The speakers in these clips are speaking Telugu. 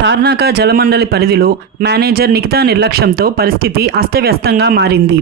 తార్నాక జలమండలి పరిధిలో మేనేజర్ నిఖితా నిర్లక్ష్యంతో పరిస్థితి అస్తవ్యస్తంగా మారింది.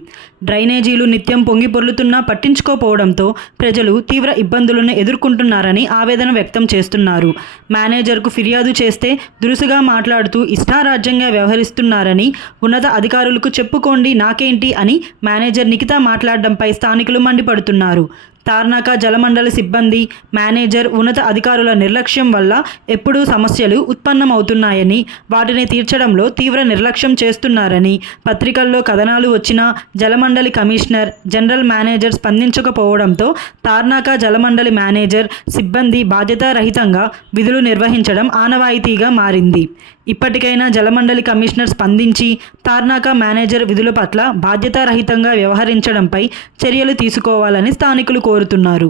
డ్రైనేజీలు నిత్యం పొంగిపొర్లుతున్నా పట్టించుకోపోవడంతో ప్రజలు తీవ్ర ఇబ్బందులను ఎదుర్కొంటున్నారని ఆవేదన వ్యక్తం చేస్తున్నారు. మేనేజర్కు ఫిర్యాదు చేస్తే దురుసుగా మాట్లాడుతూ ఇష్టారాజ్యంగా వ్యవహరిస్తున్నారని, ఉన్నత అధికారులకు చెప్పుకోండి నాకేంటి అని మేనేజర్ నిఖితా మాట్లాడడంపై స్థానికులు మండిపడుతున్నారు. తార్నాక జలమండలి సిబ్బంది, మేనేజర్, ఉన్నత అధికారుల నిర్లక్ష్యం వల్ల ఎప్పుడూ సమస్యలు ఉత్పన్నమవుతున్నాయని, వాటిని తీర్చడంలో తీవ్ర నిర్లక్ష్యం చేస్తున్నారని పత్రికల్లో కథనాలు వచ్చినా జలమండలి కమిషనర్, జనరల్ మేనేజర్ స్పందించకపోవడంతో తార్నాక జలమండలి మేనేజర్, సిబ్బంది బాధ్యతారహితంగా విధులు నిర్వహించడం ఆనవాయితీగా మారింది. ఇప్పటికైనా జలమండలి కమిషనర్ స్పందించి తార్నాక మేనేజర్ విధుల పట్ల బాధ్యతారహితంగా వ్యవహరించడంపై చర్యలు తీసుకోవాలని స్థానికులు కోరుతున్నారు.